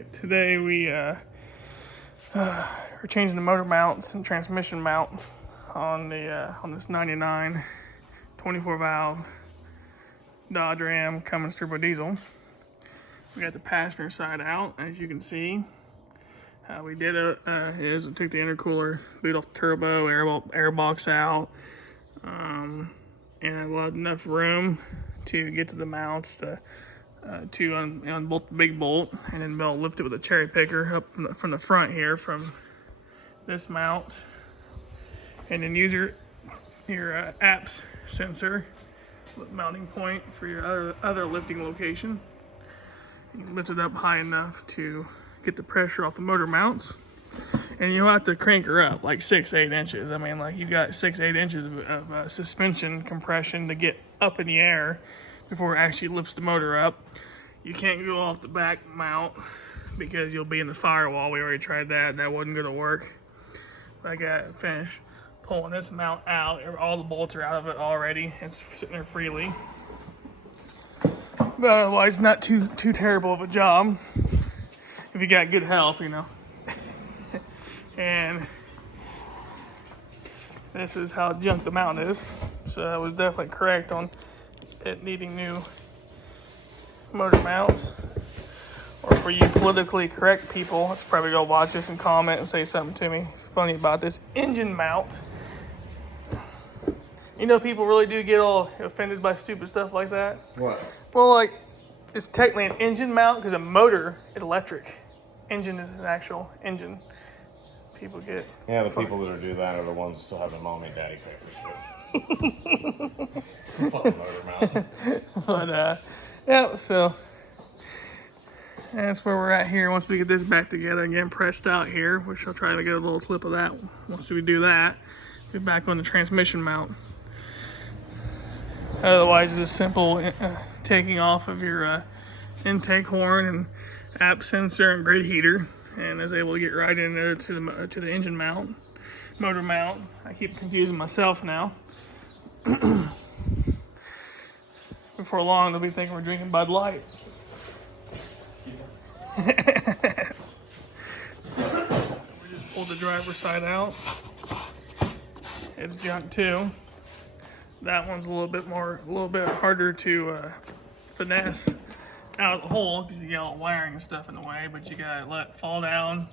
Alright, today we are changing the motor mounts and transmission mount on this 99 24 valve Dodge Ram Cummins turbo diesel. We got the passenger side out, as you can see. How we did it is we took the intercooler, boot off the turbo, air box out, and I left enough room to get to the mounts to unbolt the big bolt, and then we'll lift it with a cherry picker up from the front here from this mount, and then use your apps sensor mounting point for your other lifting location. You can lift it up high enough to get the pressure off the motor mounts, and you'll have to crank her up like 6-8 inches. I mean, like, you got 6-8 inches of suspension compression to get up in the air before it actually lifts the motor up. You can't go off the back mount because you'll be in the firewall. We already tried that. That wasn't going to work. I got finished pulling this mount out. All the bolts are out of it already. It's sitting there freely. But otherwise, not too terrible of a job if you got good help, you know. And this is how junk the mount is. So I was definitely correct on it needing new motor mounts. Or for you politically correct people, let's probably go watch this and comment and say something to me funny about this engine mount. You know, people really do get all offended by stupid stuff like that. What? Well, like, it's technically an engine mount because a motor is electric. Engine is an actual engine. People get... Yeah, the people that do that are the ones that still have their mommy and daddy pay for shit. Fucking motor mount. But, yeah, so that's where we're at here. Once we get this back together and get pressed out here, which I'll try to get a little clip of that. Once we do that, get back on the transmission mount. Otherwise, it's a simple taking off of your intake horn and app sensor and grid heater, and is able to get right in there to the engine mount, motor mount. I keep confusing myself now. Before long, they'll be thinking we're drinking Bud Light. We just pulled the driver's side out. It's junk too. That one's a little bit harder to finesse out of the hole because you got all the wiring and stuff in the way. But you gotta let it fall down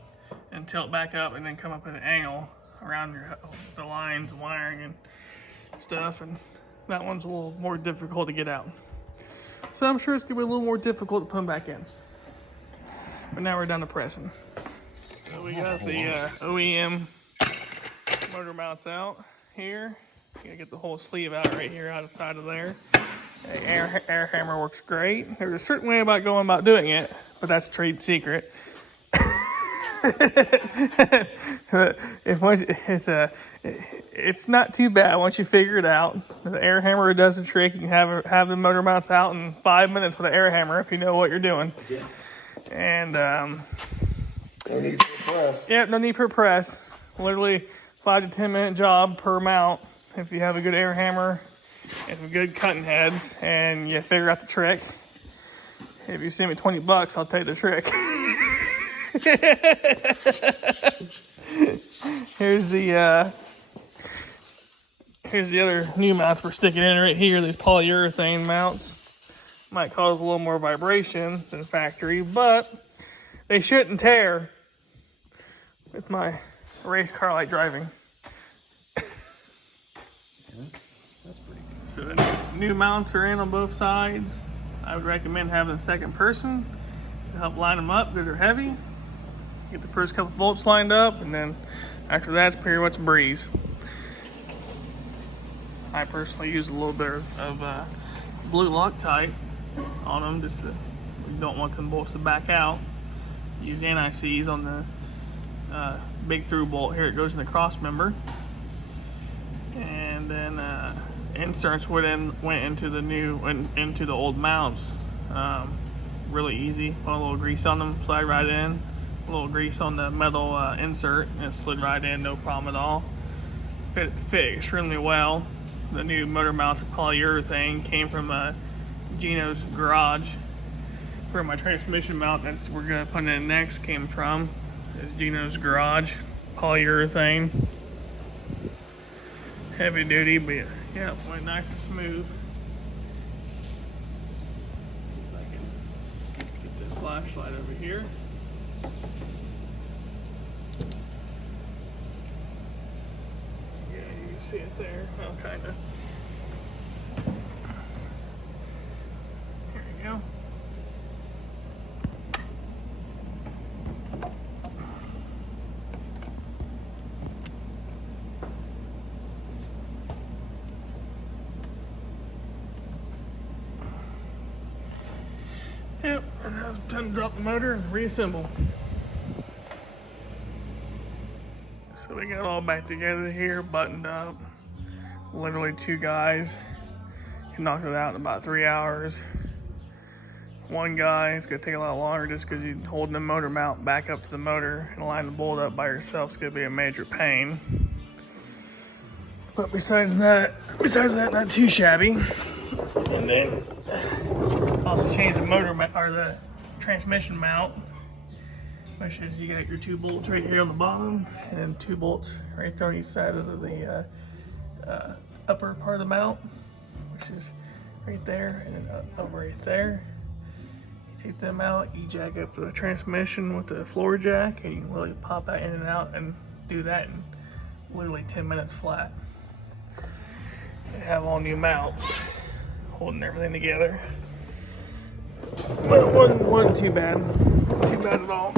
and tilt back up, and then come up at an angle around the lines, wiring, and stuff. And that one's a little more difficult to get out. So I'm sure it's gonna be a little more difficult to put them back in. But now we're down to pressing. So we got the OEM motor mounts out here. You gotta get the whole sleeve out right here, out of the side of there. The air hammer works great. There's a certain way about going about doing it, but that's trade secret. It's not too bad once you figure it out. The air hammer does the trick. You can have the motor mounts out in 5 minutes with an air hammer if you know what you're doing. Yeah. And no need for a press. Yeah, no need for a press. Literally 5 to 10 minute job per mount if you have a good air hammer and some good cutting heads and you figure out the trick. If you send me $20, I'll tell you the trick. Here's the other new mounts we're sticking in right here. These polyurethane mounts. Might cause a little more vibration than factory, but they shouldn't tear with my race car like driving. That's pretty good. So the new mounts are in on both sides. I would recommend having a second person to help line them up because they're heavy. Get the first couple bolts lined up, and then after that, it's pretty much a breeze. I personally use a little bit of blue Loctite on them, just to, you don't want them bolts to back out. Use anti-seize on the big through bolt here. It goes in the cross member, and then inserts went into the old mounts. Really easy. Put a little grease on them, slide right in. A little grease on the metal insert, and it slid right in, no problem at all. Fit extremely well. The new motor mounts of polyurethane came from Genos garage, where my transmission mount that's we're gonna put in next came from. It's Geno's garage, polyurethane, heavy duty, but yeah, quite nice and smooth. See if I can get the flashlight over here. Yeah, you can see it there. Well, kind of. Here you go. Yep, and now it's time to drop the motor and reassemble. So we got it all back together here, buttoned up. Literally 2 guys can knock it out in about 3 hours. One guy, it's gonna take a lot longer just because you're holding the motor mount back up to the motor and line the bolt up by yourself. It's gonna be a major pain. But besides that, not too shabby. And then also change the motor or the transmission mount, which is you got your 2 bolts right here on the bottom, and then 2 bolts right there on each side of the upper part of the mount, which is right there and then over right there. You take them out, you jack up the transmission with the floor jack, and you can really pop that in and out and do that in literally 10 minutes flat. You have all new mounts holding everything together. Well, wasn't too bad. Not too bad at all.